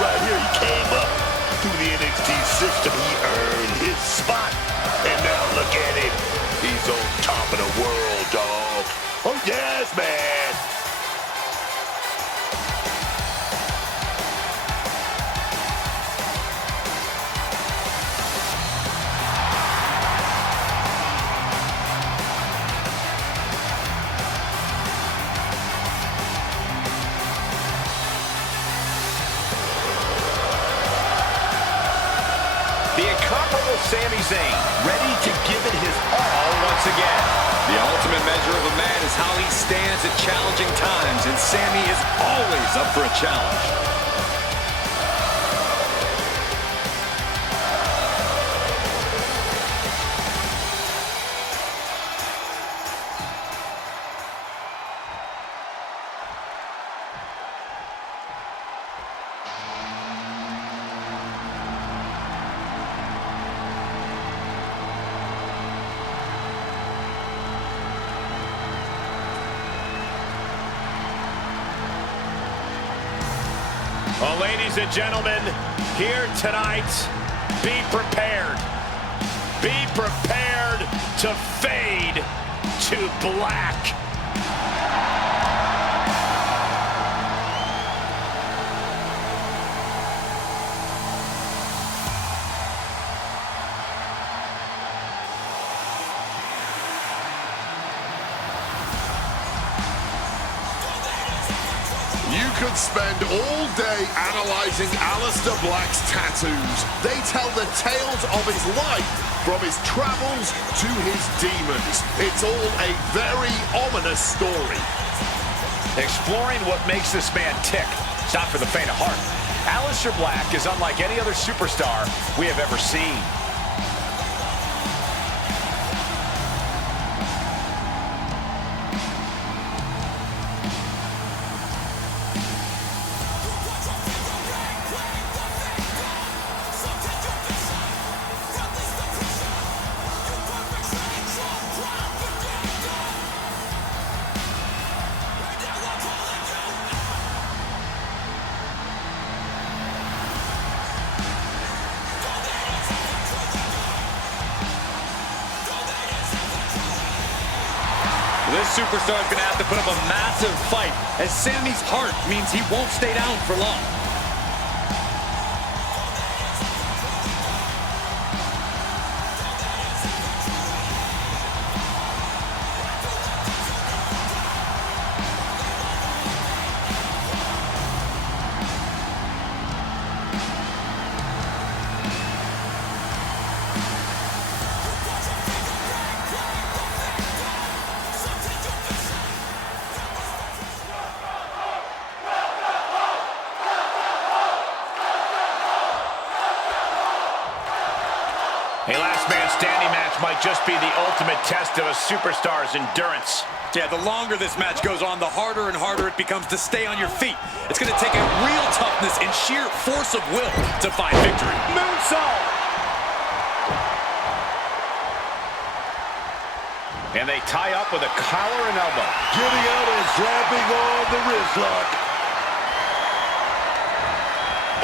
right here. He came up through the NXT system. He earned his spot. And now look at him. He's on top of the world, dog. Oh, yes, man. The incomparable Sami Zayn, ready to give it his all once again. The ultimate measure of a man is how he stands at challenging times, and Sami is always up for a challenge. Well, ladies and gentlemen, here tonight, be prepared. Be prepared to fade to black. You could spend all day analyzing Aleister Black's tattoos. They tell the tales of his life, from his travels to his demons. It's all a very ominous story. Exploring what makes this man tick. It's not for the faint of heart. Aleister Black is unlike any other superstar we have ever seen. This superstar is going to have to put up a massive fight, as Sami's heart means he won't stay down for long. A last man standing match might just be the ultimate test of a superstar's endurance. Yeah, the longer this match goes on, the harder and harder it becomes to stay on your feet. It's going to take a real toughness and sheer force of will to find victory. Moonsault! And they tie up with a collar and elbow. Getting out and slapping on the wrist lock.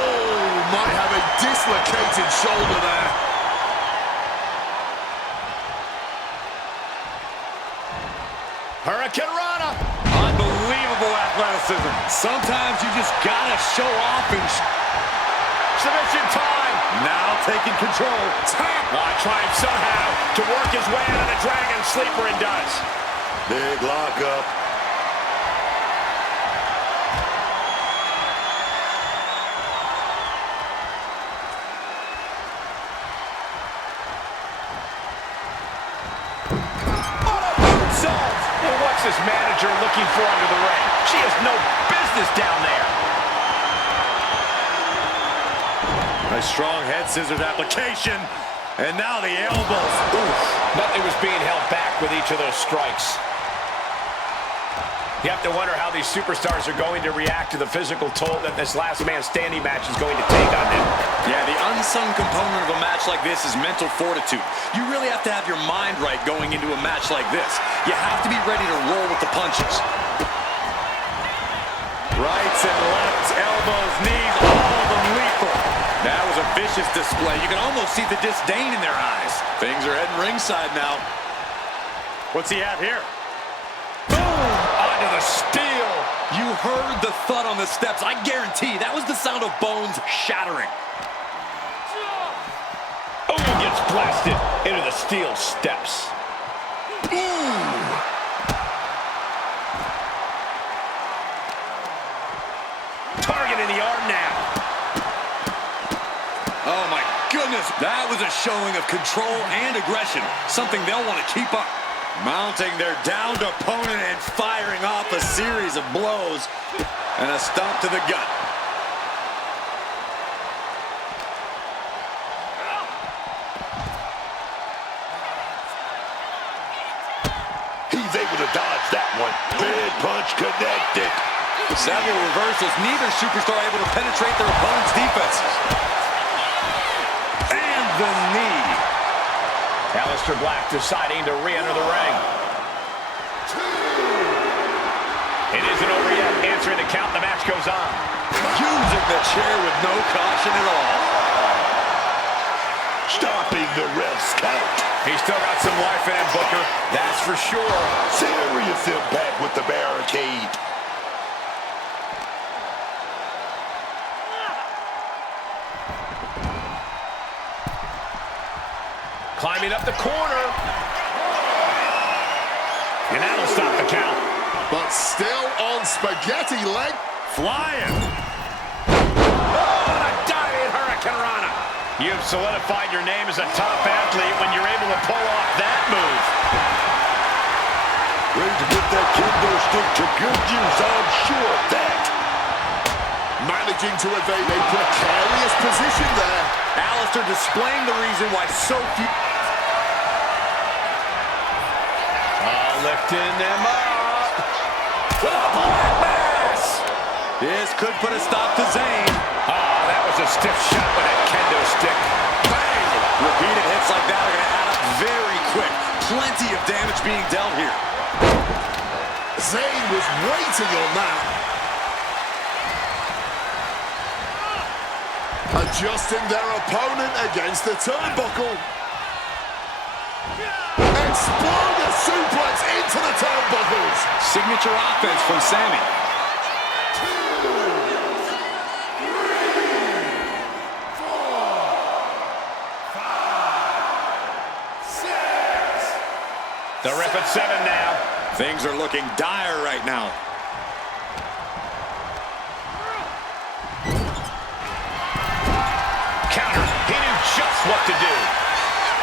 Oh, might have a dislocated shoulder there. Hurricane Rana. Unbelievable athleticism. Sometimes you just gotta show off and Submission time. now taking control. Tap. Trying somehow to work his way out of the Dragon Sleeper, and does. Big lockup. And what's this manager looking for under the ring? She has no business down there. A strong head scissors application. And now the elbows. Oof. Nothing was being held back with each of those strikes. You have to wonder how these superstars are going to react to the physical toll that this last man standing match is going to take on them. Yeah, the unsung component of a match like this is mental fortitude. You really have to have your mind right going into a match like this. You have to be ready to roll with the punches. Rights and lefts, elbows, knees, all of them lethal. That was a vicious display. You can almost see the disdain in their eyes. Things are heading ringside now. What's he have here? Boom! Onto the steel. You heard the thud on the steps. I guarantee that was the sound of bones shattering. Oh, gets blasted into the steel steps. Ooh! Target in the arm now. Oh my goodness, that was a showing of control and aggression, something they'll want to keep up. Mounting their downed opponent and firing off a series of blows and a stomp to the gut. He's able to dodge that one. Big punch connected. Several reversals, neither superstar able to penetrate their opponent's defense. And the knee. Aleister Black deciding to re-enter the ring. It isn't over yet. Answering the count, the match goes on. Using the chair with no caution at all. Stopping the ref's count. He's still got some life in him, Booker. That's for sure. Serious impact with the barricade. Climbing up the corner. And that'll stop the count. But still on spaghetti leg. Flying. Oh, and a diving Hurricane Rana. You've solidified your name as a top athlete when you're able to pull off that move. Ready to put that kendo stick to good use, I'm sure of that. Managing to evade a precarious position there. Aleister displaying the reason why so few... Lifting them up. With a black mass. This could put a stop to Zayn. Oh, that was a stiff shot with that kendo stick. Bang! Repeated hits like that are going to add up very quick. Plenty of damage being dealt here. Zayn was waiting on that. Adjusting their opponent against the turnbuckle. Exploder suplex into the turnbuckles. Signature offense from Sami. 2, 3, 4, 5, 6. The ref at 7 now. Things are looking dire right now. Counter. He knew just what to do.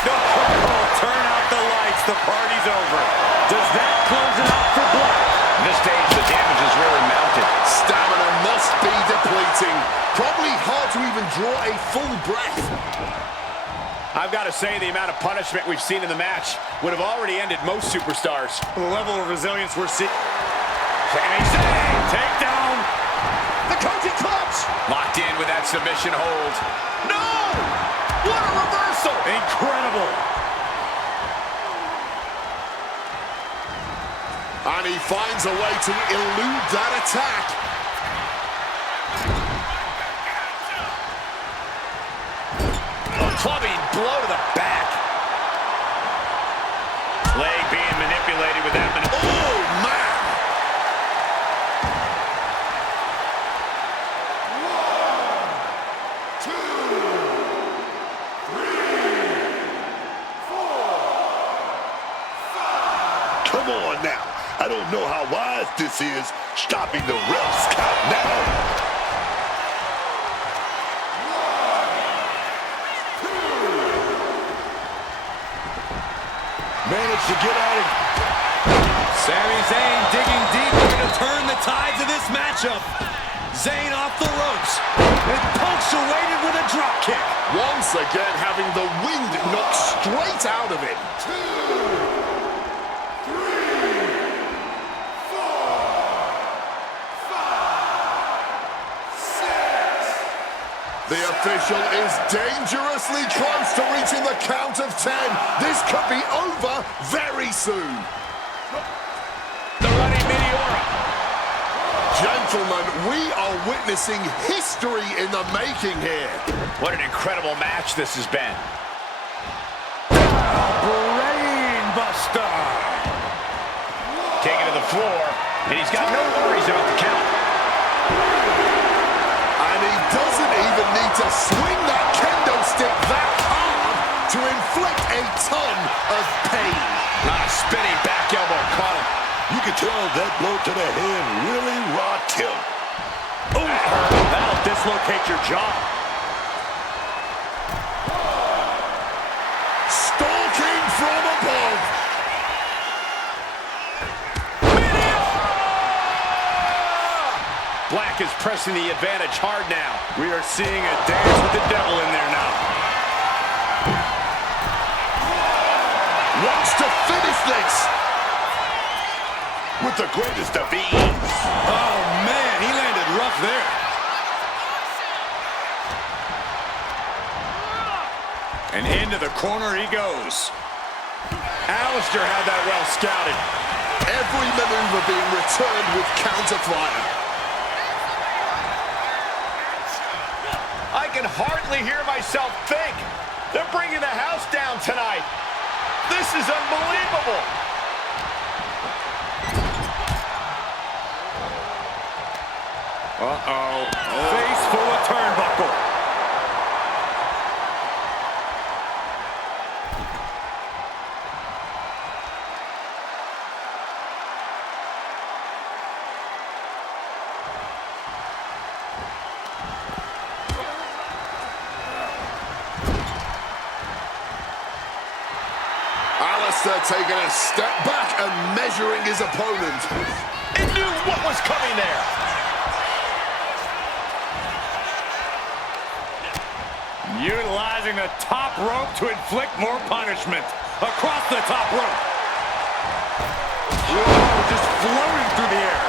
Turn out the lights. The party's over. Does that close it out for Black? At this stage, the damage is really mounted. Stamina must be depleting. Probably hard to even draw a full breath. I've got to say, the amount of punishment we've seen in the match would have already ended most superstars. The level of resilience we're seeing. Sami Zayn, takedown. The counting clutch. Locked in with that submission hold. No! What a reversal! Incredible. And he finds a way to elude that attack. A clubbing blow to the back. Leg being manipulated with that. Oh, man. 1, 2, 3, 4, 5. Come on now. I don't know how wise this is, stopping the ref's count now. 1, 2. Managed to get out of... Sami Zayn digging deep, looking to turn the tides of this matchup. Zayn off the ropes and punctuated with a drop kick. Once again having the wind knocked straight out of him. 2, 6. The official is dangerously close to reaching the count of 10. This could be over very soon. The running Meteora. Gentle gentlemen, we are witnessing history in the making here. What an incredible match this has been. Brain buster. Taken to the floor, and he's got no worries about the count. And he doesn't even need to swing that kendo stick that hard to inflict a ton of pain. Spinning back elbow caught him. You can tell that blow to the head really rocked him. Oh, that'll dislocate your jaw. Stalking from above. Black is pressing the advantage hard now. We are seeing a dance with the devil in there now. Wants to finish this. With the greatest of ease. Oh, man, he landed rough there. And into the corner he goes. Aleister had that well scouted. Every maneuver being returned with counter-fire. I can hardly hear myself think. They're bringing the house down tonight. This is unbelievable. Uh-oh. Face full of turnbuckle. Aleister taking a step back and measuring his opponent. He knew what was coming there. Utilizing the top rope to inflict more punishment. Across the top rope. Whoa, just floating through the air.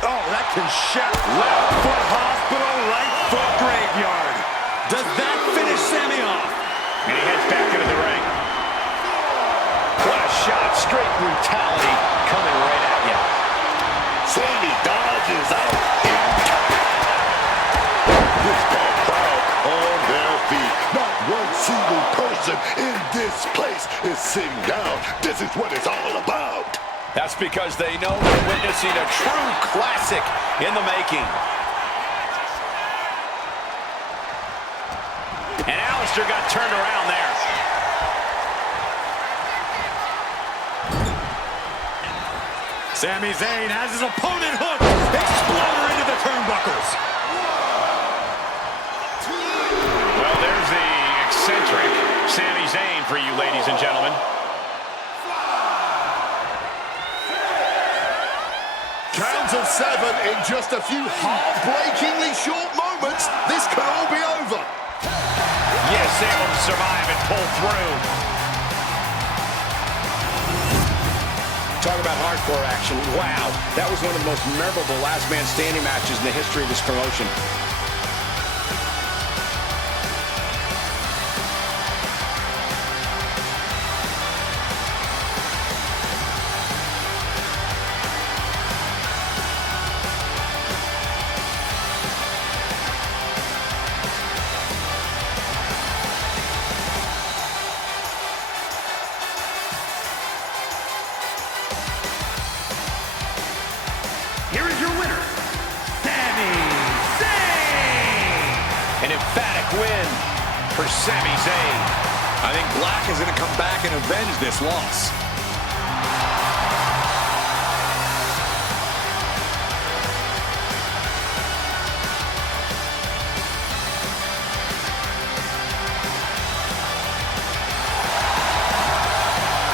Oh, that can shatter. Left foot hospital, right foot graveyard. Does that finish Sami off? And he heads back into the ring. What a shot. Straight brutality coming right at you. Sami dodges out in time. This bad crowd on their feet. Not one single person in this place is sitting down. This is what it's all about. That's because they know they're witnessing a true classic in the making. And Aleister got turned around there. Sami Zayn has his opponent hooked. Exploder into the turnbuckles. Well, there's the eccentric Sami Zayn for you, ladies and gentlemen. Count of 7 in just a few heartbreakingly short moments. This could all be over. Yes, able to survive and pull through. Talk about hardcore action. Wow, that was one of the most memorable last man standing matches in the history of this promotion. Here is your winner, Sami Zayn. An emphatic win for Sami Zayn. I think Black is going to come back and avenge this loss.